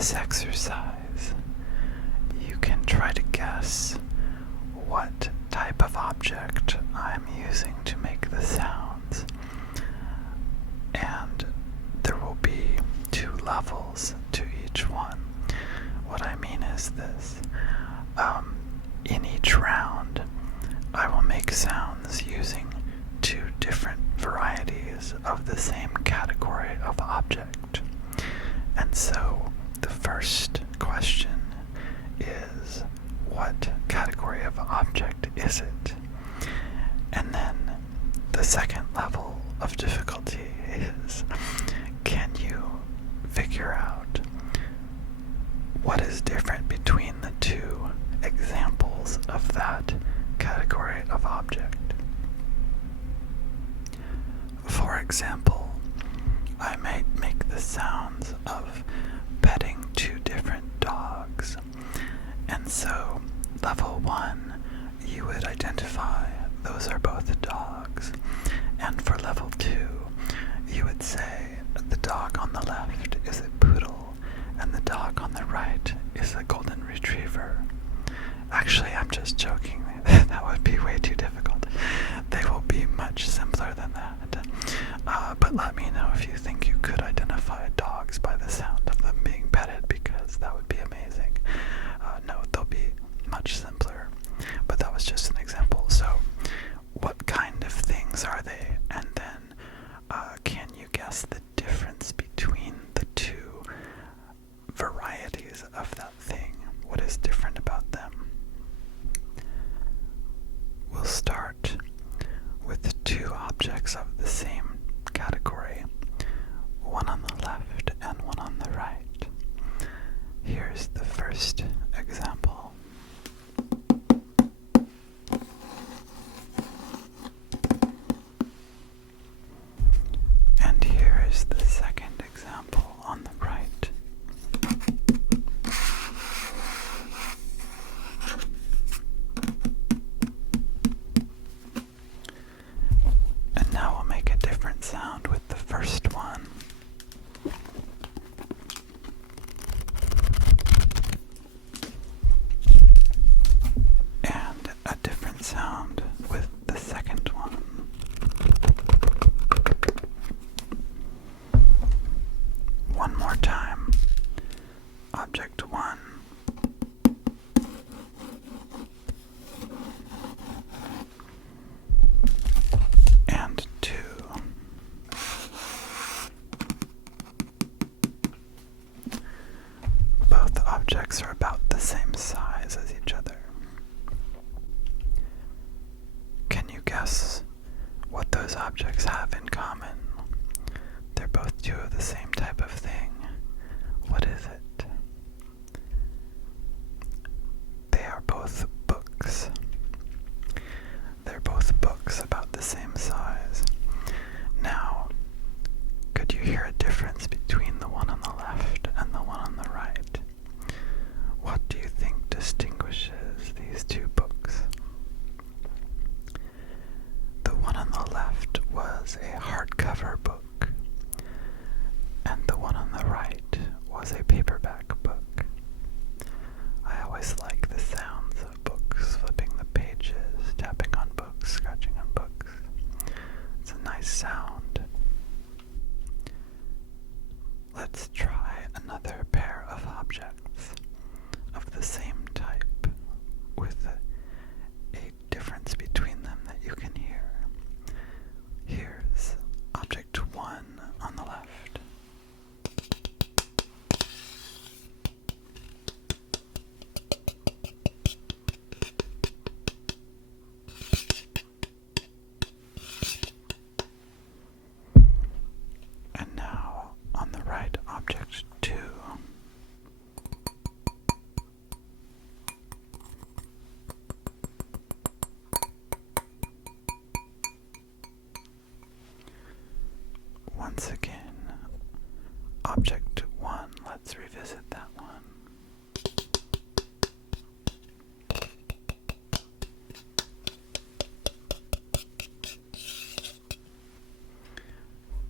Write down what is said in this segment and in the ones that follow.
this exercise, you can try to guess what type of object I'm using to make the sounds. And there will be 2 levels to each one. What I mean is this. In each round, I will make sounds using 2 different varieties of the same category of object. And so the first question is, what category of object is it? And then the second level of difficulty is, can you figure out what is different between the 2 examples of that category of object? For example, I might make the sounds of petting 2 different dogs. And so, level 1, you would identify those are both dogs. And for level 2, you would say the dog on the left is a poodle and the dog on the right is a golden retriever. Actually, I'm just joking. That would be way too difficult. They will be much simpler than that. But let me know if you think you could identify dogs by the sound of them being petted, because that would be amazing. No, they'll be much simpler. But that was just an example. So, what kind of things are they? And then, can you guess the difference between the 2 varieties of that thing? What is different about them? We'll start with 2 objects of the same category, one on the left and one on the right. Here's the first example. And here is the second example on the right. And now we'll make a different sound with the first one. And a different sound with the second one. One more time. Object 1. And 2. Both objects are about the same size as each other. Can you guess what those objects have in common? They're both 2 of the same type of thing. What is it? They are both books. They're both books about the same size. Now, could you hear a difference between the one on the left and the one on the right? What do you think distinguishes these 2 books? The one on the left was a hardcover book, and the one on the right was a paperback book. I always like the sounds of books, flipping the pages, tapping on books, scratching on books. It's a nice sound. Let's try another pair of objects of the same type with a difference between them that you can hear. Here's object 1 on the left. And now on the right, object 2. Once again, object 1, let's revisit that one.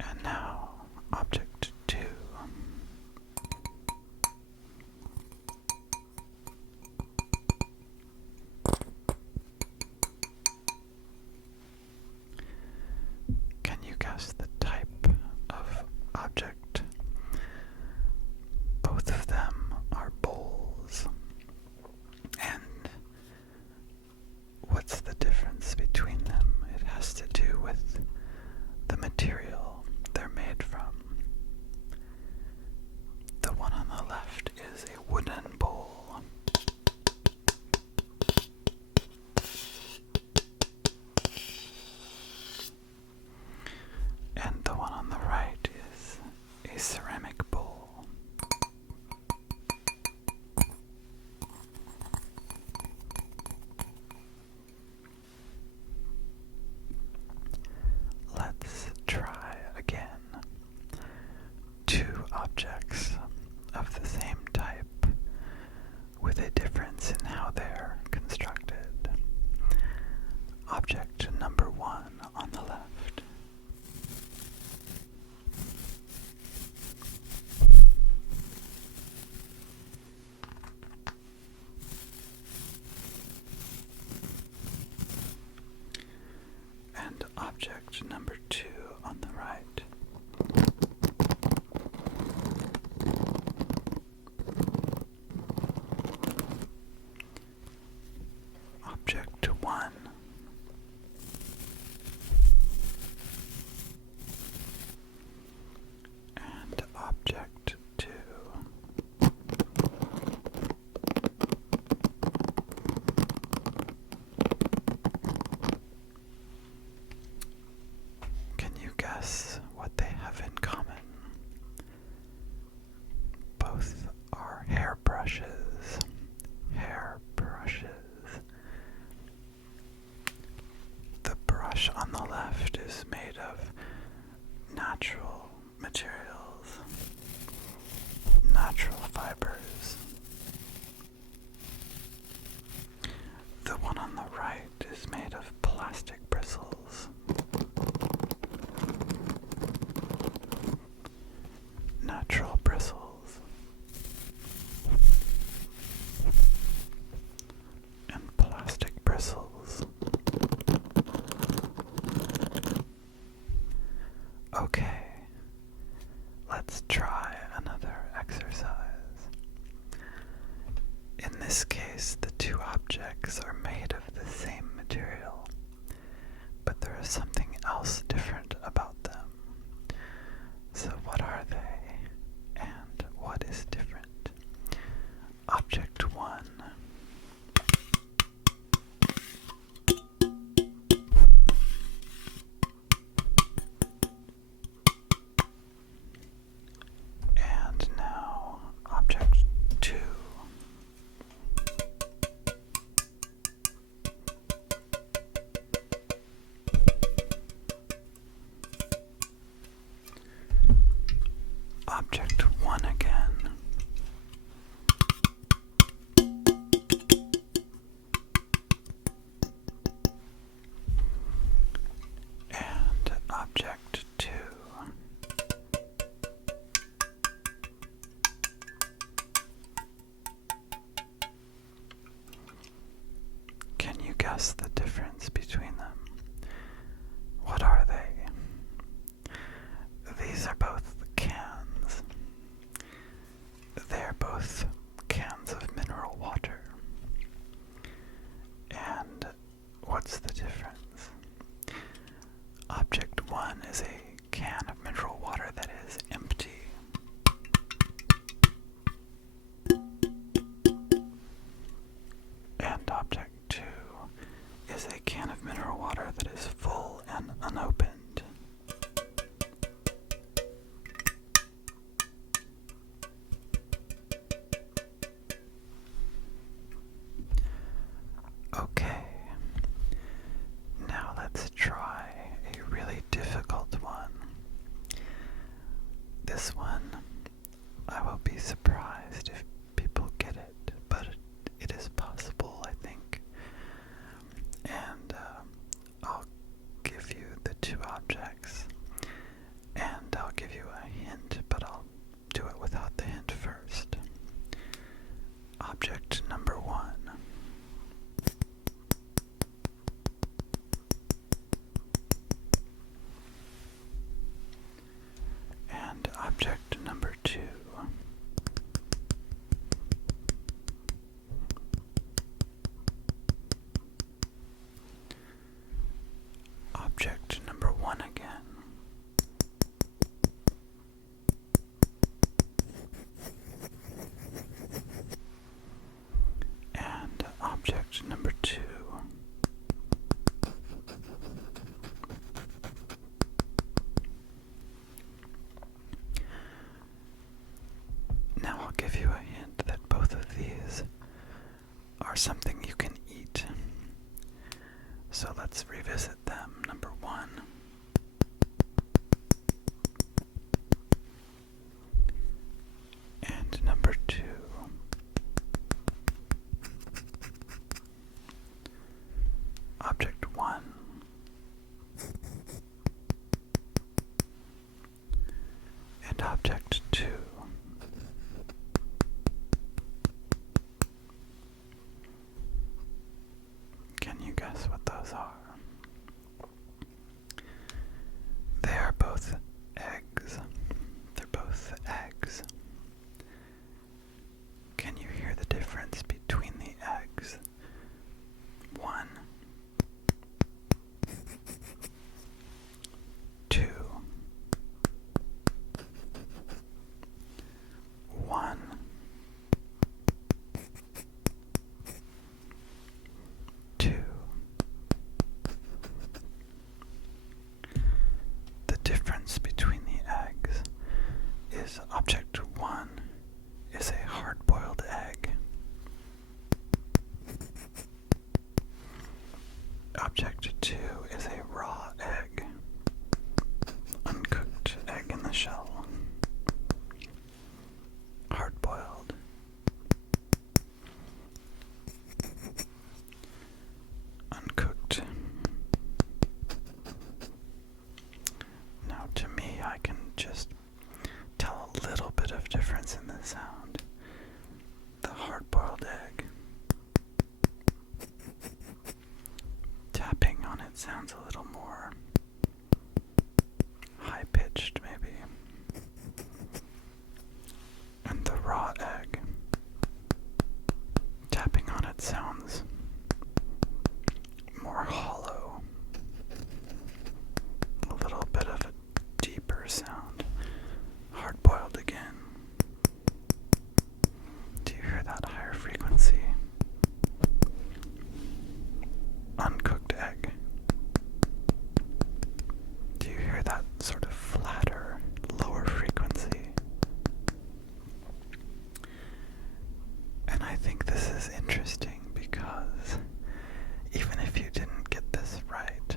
And now, object 2. both are hairbrushes. Hairbrushes. The brush on the left is made of natural materials, natural fibers. The one on the right is made of plastic bristles. Natural bristles. And plastic bristles. Okay, let's try another exercise. In this case, the two objects are made of the same material, but there is something else different about them. So what are they, and what is different? Object 1. And now, object 2. Object 1 again. And object 2. Can you guess the difference between them? What are they? These are both cans. They're both cans of mineral water. And what's the difference? Object 1 is a can of mineral water that is empty. And object 2 is a can of mineral water that is full and unopened. Okay, now let's try a really difficult one. This one, I will be surprised if people get it, but it is possible, I think. And I'll give you the two objects, and I'll give you a hint, but I'll do it without the hint first. Object number 1. And object number 2. Object number 1 again. And object number 2. Now I'll give you a hint that both of these are something you can eat. So let's revisit them. Number 1. And number 2. Object 1. And object 2. Can you guess what those are? They are both eggs. They're both eggs. difference in the sound. The hard-boiled egg. Tapping on it sounds a little more high-pitched, maybe. And the raw egg. Tapping on it sounds more hollow. A little bit of a deeper sound. Hard-boiled again. Do you hear that higher frequency? Uncooked egg. Do you hear that sort of flatter, lower frequency? And I think this is interesting because even if you didn't get this right,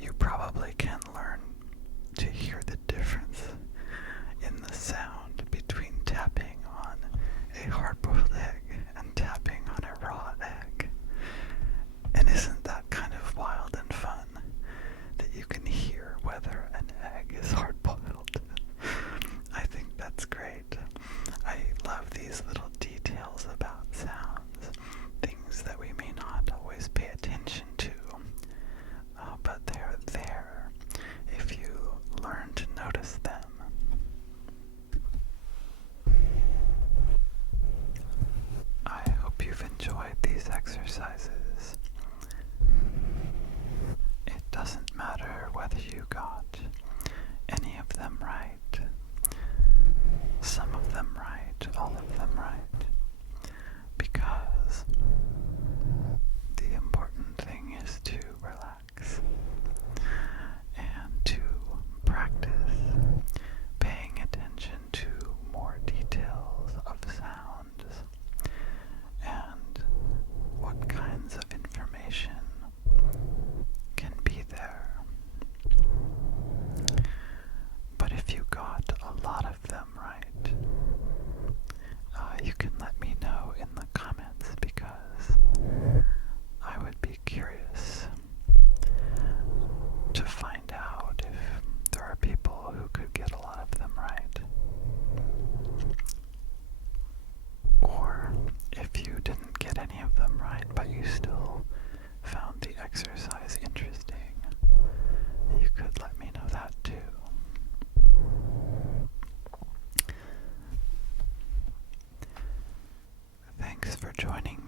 you probably can learn to hear the difference in the sound between tapping on a hard-boiled egg and tapping on a raw egg. And isn't that kind of wild and fun that you can hear whether an egg is hard-boiled? I think that's great. I love these little details about sounds, things that we may not always pay attention to, but they're there if you learn to notice them. I hope you've enjoyed these exercises. It doesn't matter whether you got any of them right, some of them right, all of them right, because the important thing is to relax and to practice paying attention to more details of sounds and what kinds of information can be there. But if you got a lot of them right, you can let me know in the comments because I would be curious to find out if there are people who could get a lot of them right. Or if you didn't get any of them right, but you still found the exercise interesting, you could let me know that too. Thanks for joining